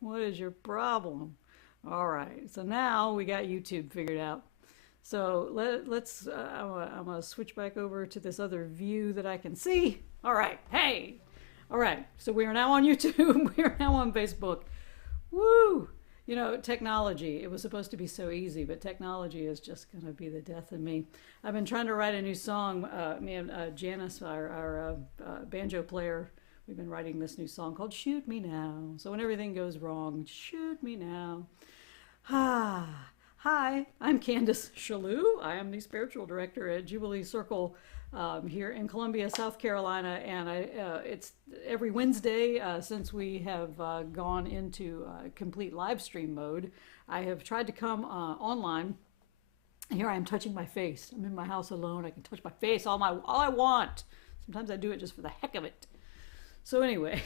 What is your problem? All right, so now we got YouTube figured out. So let's, I'm gonna switch back over to this other view that I can see. All right, hey, all right, so we are now on YouTube, we are now on Facebook. Woo! You know, technology, it was supposed to be so easy, but technology is just going to be the death of me. I've been trying to write a new song. Me and Janice, our banjo player, we've been writing this new song called Shoot Me Now. So when everything goes wrong, shoot me now. Ah, hi, I'm Candace Shalou. I am the spiritual director at Jubilee Circle here in Columbia, South Carolina, and it's every Wednesday since we have gone into complete live stream mode. I have tried to come online. Here I am touching my face. I'm in my house alone. I can touch my face all I want. Sometimes I do it just for the heck of it. So anyway,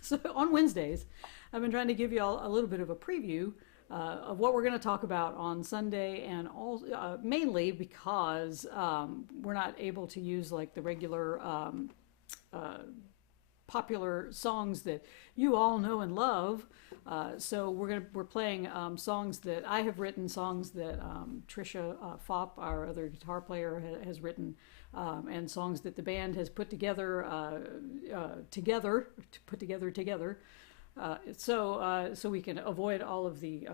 so on Wednesdays, I've been trying to give you all a little bit of a preview of what we're going to talk about on Sunday, and all, mainly because we're not able to use like the regular uh, popular songs that you all know and love. So we're playing songs that I have written, songs that Trisha Fopp, our other guitar player, has written, and songs that the band has put together together. So we can avoid all of the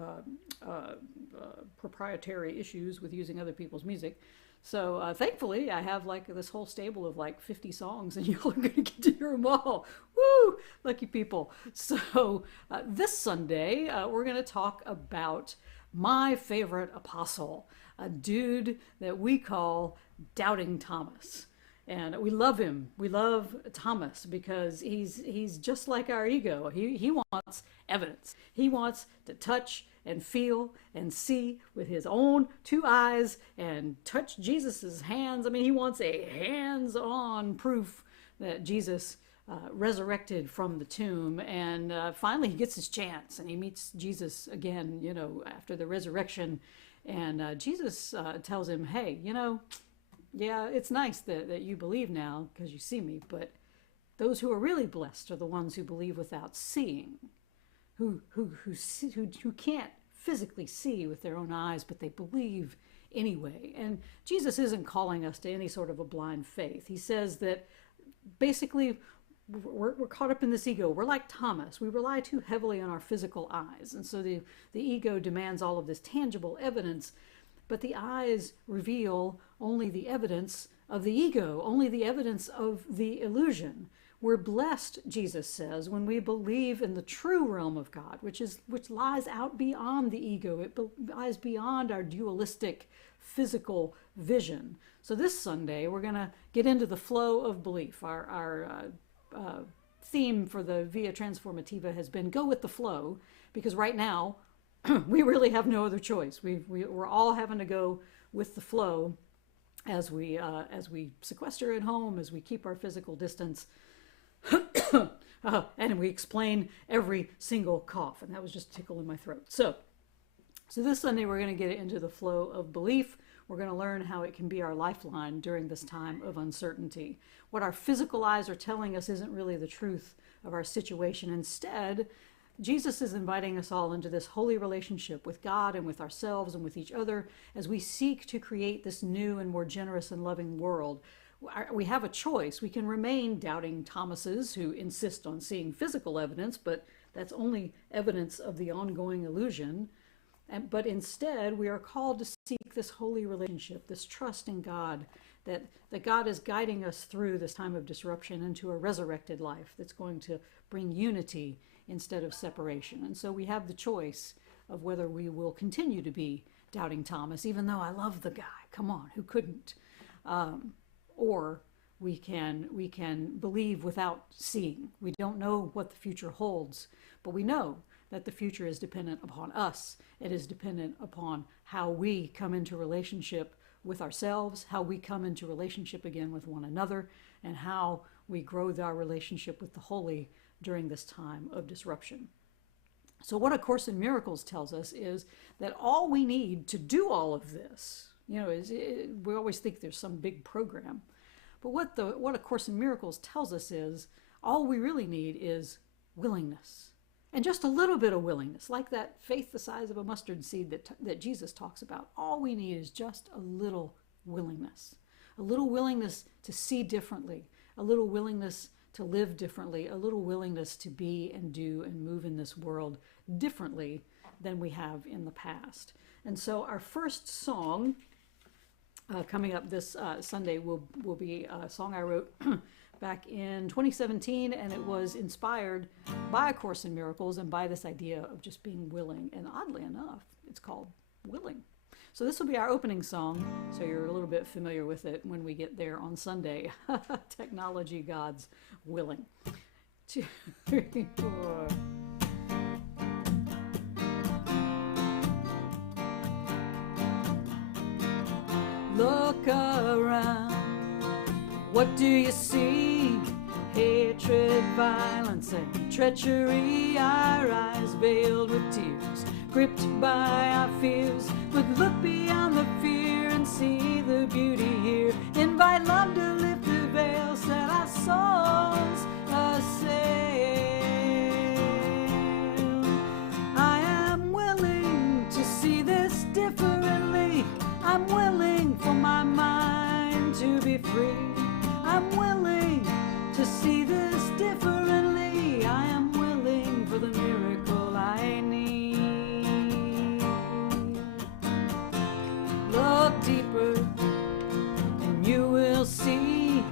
proprietary issues with using other people's music. So thankfully, I have like this whole stable of like 50 songs, and y'all are going to get to hear them all. Woo! Lucky people. So this Sunday, we're going to talk about my favorite apostle, a dude that we call Doubting Thomas. And we love him. We love Thomas because he's just like our ego. He wants evidence. He wants to touch and feel and see with his own two eyes and touch Jesus's hands. I mean, he wants a hands-on proof that Jesus resurrected from the tomb. And finally, he gets his chance and he meets Jesus again, you know, after the resurrection. And Jesus tells him, hey, you know, yeah, it's nice that you believe now because you see me, but those who are really blessed are the ones who believe without seeing, who can't physically see with their own eyes, but they believe anyway. And Jesus isn't calling us to any sort of a blind faith. He says that basically we're caught up in this ego. We're like Thomas. We rely too heavily on our physical eyes. And so the ego demands all of this tangible evidence, but the eyes reveal only the evidence of the ego, only the evidence of the illusion. We're blessed, Jesus says, when we believe in the true realm of God, which lies out beyond the ego. It lies beyond our dualistic physical vision. So this Sunday, we're going to get into the flow of belief. Our theme for the Via Transformativa has been go with the flow, because right now we really have no other choice. We're all having to go with the flow as we sequester at home, as we keep our physical distance, and we explain every single cough. And that was just a tickle in my throat. So this Sunday we're going to get into the flow of belief. We're going to learn how it can be our lifeline during this time of uncertainty. What our physical eyes are telling us isn't really the truth of our situation. Instead, Jesus is inviting us all into this holy relationship with God and with ourselves and with each other as we seek to create this new and more generous and loving world. We have a choice. We can remain doubting Thomases who insist on seeing physical evidence, but that's only evidence of the ongoing illusion. But instead, we are called to seek this holy relationship, this trust in God, that God is guiding us through this time of disruption into a resurrected life that's going to bring unity instead of separation. And so we have the choice of whether we will continue to be doubting Thomas, even though I love the guy. Come on, who couldn't? Or we can believe without seeing. We don't know what the future holds, but we know that the future is dependent upon us. It is dependent upon how we come into relationship with ourselves, how we come into relationship again with one another, and how we grow our relationship with the holy during this time of disruption. So what A Course in Miracles tells us is that all we need to do all of this, we always think there's some big program, but what A Course in Miracles tells us is all we really need is willingness. And just a little bit of willingness, like that faith the size of a mustard seed that Jesus talks about. All we need is just a little willingness. A little willingness to see differently, a little willingness to live differently, a little willingness to be and do and move in this world differently than we have in the past. And so our first song coming up this Sunday will be a song I wrote back in 2017, and it was inspired by A Course in Miracles and by this idea of just being willing. And oddly enough, it's called Willing. So this will be our opening song, so you're a little bit familiar with it when we get there on Sunday. Technology Gods Willing. 2, 3, 4. Look around, what do you see? Hatred, violence, and treachery. Our eyes veiled with tears, gripped by our fears. But look beyond the fear and see the beauty here. Invite love to lift the veil, set our souls assail. I am willing to see this differently. I'm willing for my mind to be free. I'm willing to see this differently. I am willing for the miracle I need. Look deeper and you will see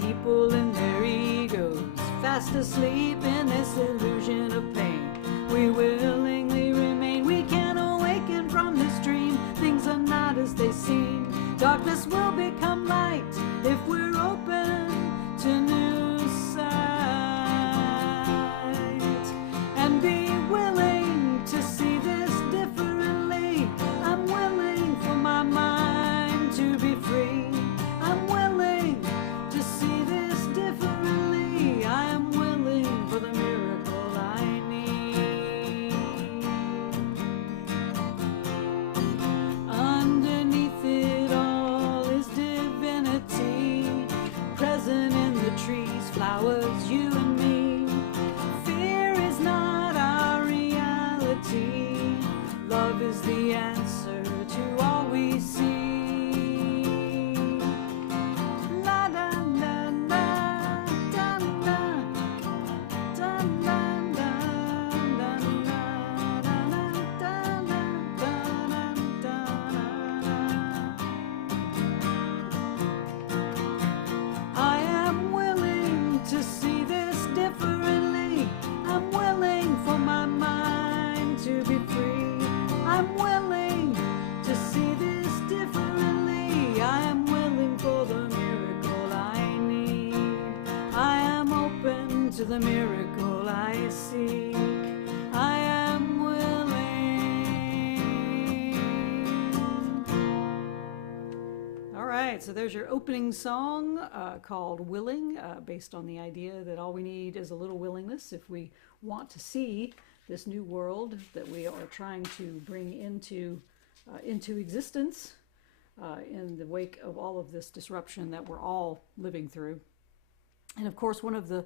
people in their egos, fast asleep in this illusion of pain. We willingly remain. We can awaken from this dream. Things are not as they seem. Darkness will become light if we're open to new sight. And be willing to see this differently. I'm willing for my mind to be free. I'm willing to see this differently. I am willing for the miracle I need. Underneath it all is divinity, present in the trees, flowers, you and me. Fear is not our reality. Love is the answer to all we see. La da da da da da da da da da da. I am willing to see this differently. I'm willing for my mind to be free. I'm willing to see this differently. I am willing for the miracle I need. I am open to the miracle I seek. I am willing. All right, so there's your opening song called Willing, based on the idea that all we need is a little willingness if we want to see this new world that we are trying to bring into existence in the wake of all of this disruption that we're all living through. And of course, one of the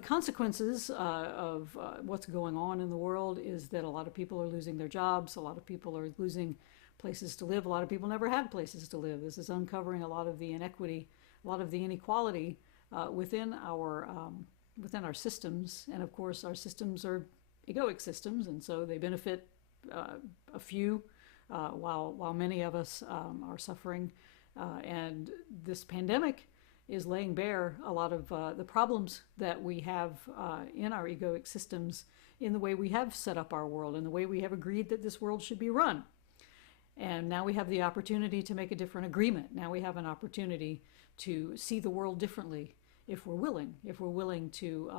consequences of what's going on in the world is that a lot of people are losing their jobs. A lot of people are losing places to live. A lot of people never had places to live. This is uncovering a lot of the inequity, a lot of the inequality within our systems. And of course, our systems are egoic systems, and so they benefit a few, while many of us are suffering. And this pandemic is laying bare a lot of the problems that we have in our egoic systems, in the way we have set up our world, in the way we have agreed that this world should be run. And now we have the opportunity to make a different agreement. Now we have an opportunity to see the world differently if we're willing to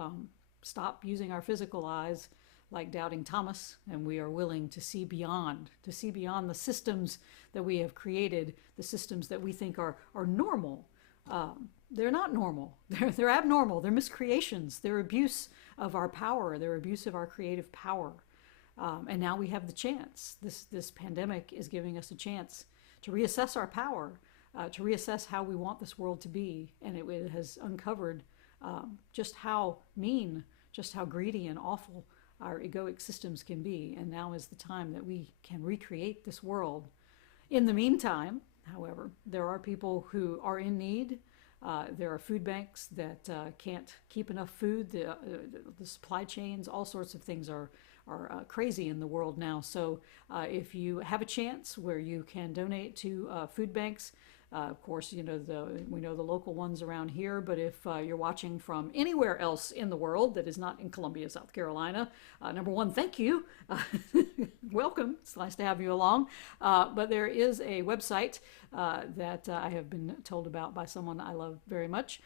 stop using our physical eyes like doubting Thomas, and we are willing to see beyond the systems that we have created, the systems that we think are normal. They're not normal. They're abnormal. They're miscreations. They're abuse of our power. They're abuse of our creative power. And now we have the chance. This pandemic is giving us a chance to reassess our power, to reassess how we want this world to be. And it has uncovered just how mean, just how greedy and awful our egoic systems can be. And now is the time that we can recreate this world. In the meantime, however, there are people who are in need. There are food banks that can't keep enough food. The supply chains, all sorts of things are crazy in the world now. So if you have a chance where you can donate to food banks, of course, we know the local ones around here, but if you're watching from anywhere else in the world that is not in Columbia, South Carolina, number one, thank you. Welcome. It's nice to have you along. But there is a website that I have been told about by someone I love very much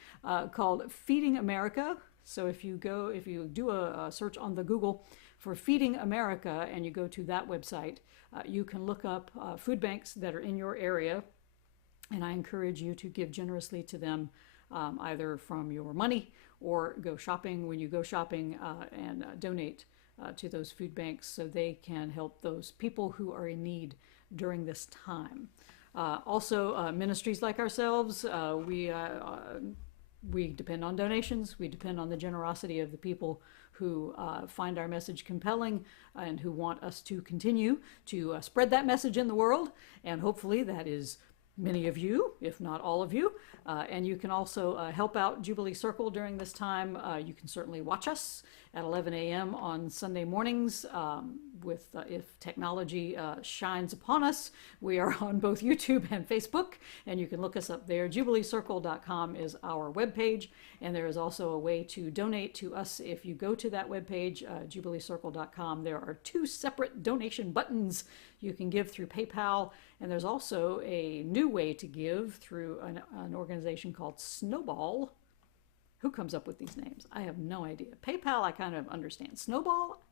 called Feeding America. So if you do a search on the Google for Feeding America and you go to that website, you can look up food banks that are in your area. And I encourage you to give generously to them, either from your money or go shopping when you go shopping and donate to those food banks so they can help those people who are in need during this time. Also, ministries like ourselves, we depend on donations. We depend on the generosity of the people who find our message compelling and who want us to continue to spread that message in the world. And hopefully that is many of you, if not all of you. And you can also help out Jubilee Circle during this time. You can certainly watch us at 11 a.m. on Sunday mornings. If technology shines upon us, we are on both YouTube and Facebook, and you can look us up there. JubileeCircle.com is our webpage, and there is also a way to donate to us if you go to that webpage, JubileeCircle.com. There are 2 separate donation buttons. You can give through PayPal, and there's also a new way to give through an organization called Snowball. Who comes up with these names? I have no idea. PayPal, I kind of understand. Snowball?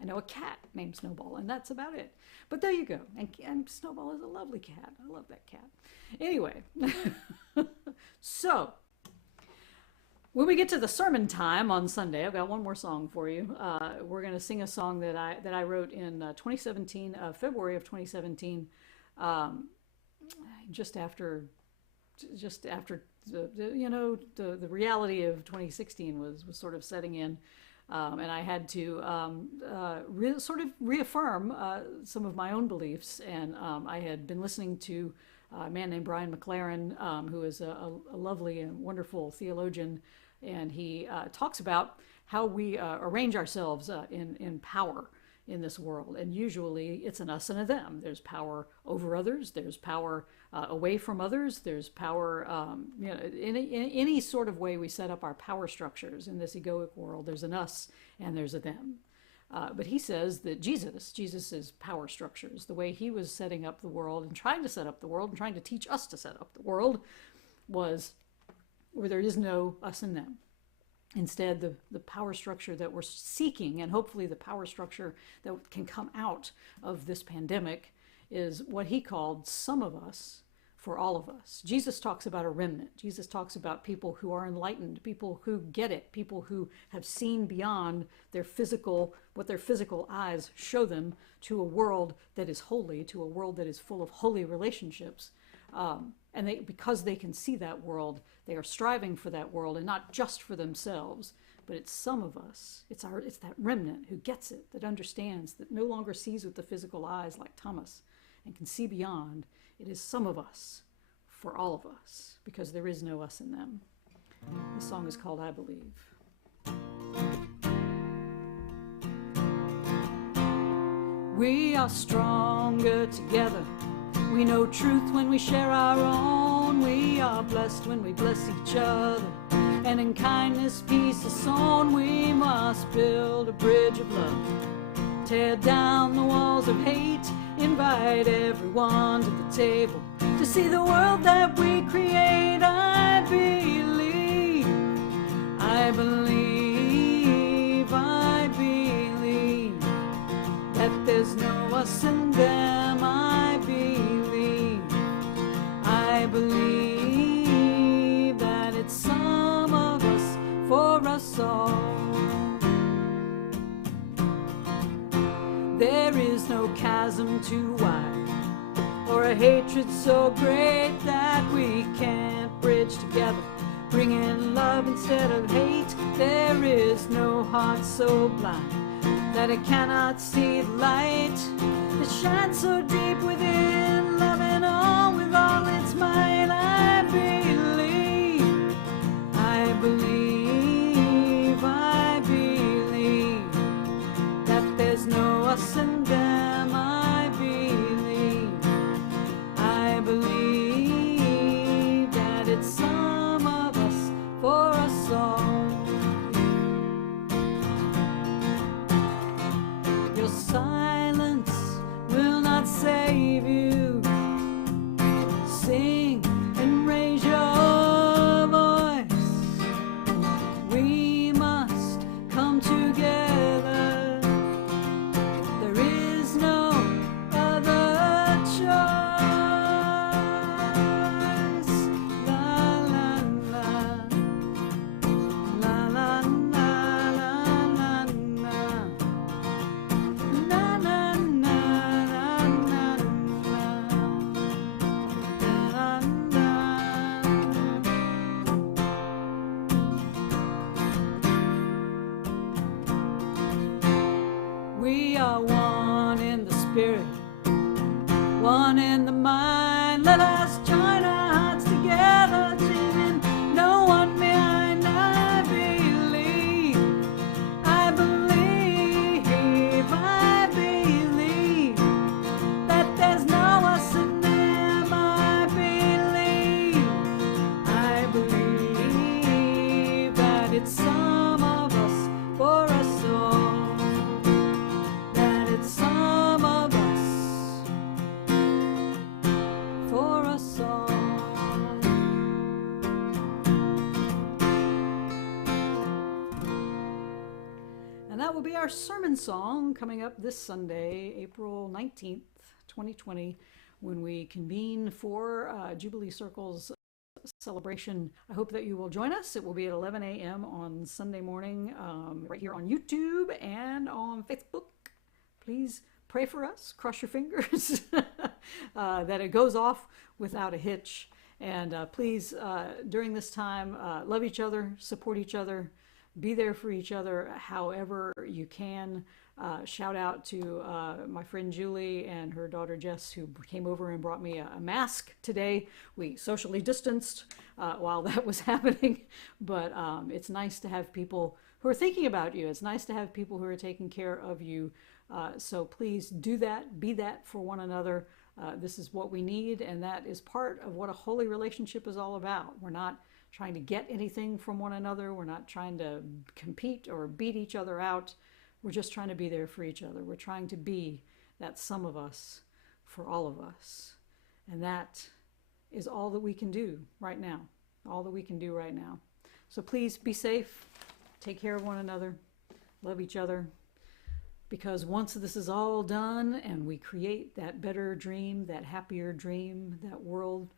I know a cat named Snowball, and that's about it. But there you go. And Snowball is a lovely cat. I love that cat. Anyway, so when we get to the sermon time on Sunday, I've got one more song for you. We're going to sing a song that I wrote in 2017, February of 2017, just after the reality of 2016 was sort of setting in. And I had to sort of reaffirm some of my own beliefs. And I had been listening to a man named Brian McLaren, who is a lovely and wonderful theologian. And he talks about how we arrange ourselves in power in this world. And usually it's an us and a them. There's power over others. There's power away from others. There's power, in any sort of way we set up our power structures in this egoic world. There's an us and there's a them. But he says that Jesus's power structures, the way he was setting up the world and trying to set up the world and trying to teach us to set up the world, was where there is no us and them. Instead, the power structure that we're seeking, and hopefully the power structure that can come out of this pandemic, is what he called some of us for all of us. Jesus talks about a remnant. Jesus talks about people who are enlightened, people who get it, people who have seen beyond what their physical eyes show them, to a world that is holy, to a world that is full of holy relationships. And because they can see that world, they are striving for that world, and not just for themselves, but it's some of us. It's that remnant who gets it, that understands, that no longer sees with the physical eyes like Thomas, and can see beyond. It is some of us for all of us, because there is no us in them. The song is called I Believe. We are stronger together. We know truth when we share our own. We are blessed when we bless each other. And in kindness, peace is sown. We must build a bridge of love. Tear down the walls of hate. Invite everyone to the table to see the world that we create. I believe, I believe, I believe that there's no us and them. I believe that it's some of us for us all. There is no chasm too wide, or a hatred so great that we can't bridge together, bring in love instead of hate. There is no heart so blind that it cannot see the light that shines so deep within, loving all with all its might. I believe, I believe, I believe that there's no us and them. I believe that it's some of us for us all. Your silence will not save you. Sing and raise your voice. We must come together. There is no other choice. La la la, la la la la la la. Na na na na na We are one in the spirit, one in the mind. Let us join our hearts together, leaving no one behind. I believe, I believe, I believe that there's no us and them. I believe that it's some of us for us all. That it's some of us for us all. And that will be our sermon song coming up this Sunday, April 19th, 2020, when we convene for Jubilee Circle's celebration. I hope that you will join us. It will be at 11 a.m. on Sunday morning, right here on YouTube and on Facebook. Please pray for us, cross your fingers, that it goes off without a hitch. And please, during this time, love each other, support each other, be there for each other however you can. Shout out to my friend Julie and her daughter Jess, who came over and brought me a mask today. We socially distanced while that was happening, but it's nice to have people who are thinking about you. It's nice to have people who are taking care of you. So please do that, be that for one another. This is what we need, and that is part of what a holy relationship is all about. We're not trying to get anything from one another. We're not trying to compete or beat each other out. We're just trying to be there for each other. We're trying to be that some of us for all of us. And that is all that we can do right now. All that we can do right now. So please be safe. Take care of one another. Love each other. Because once this is all done and we create that better dream, that happier dream, that world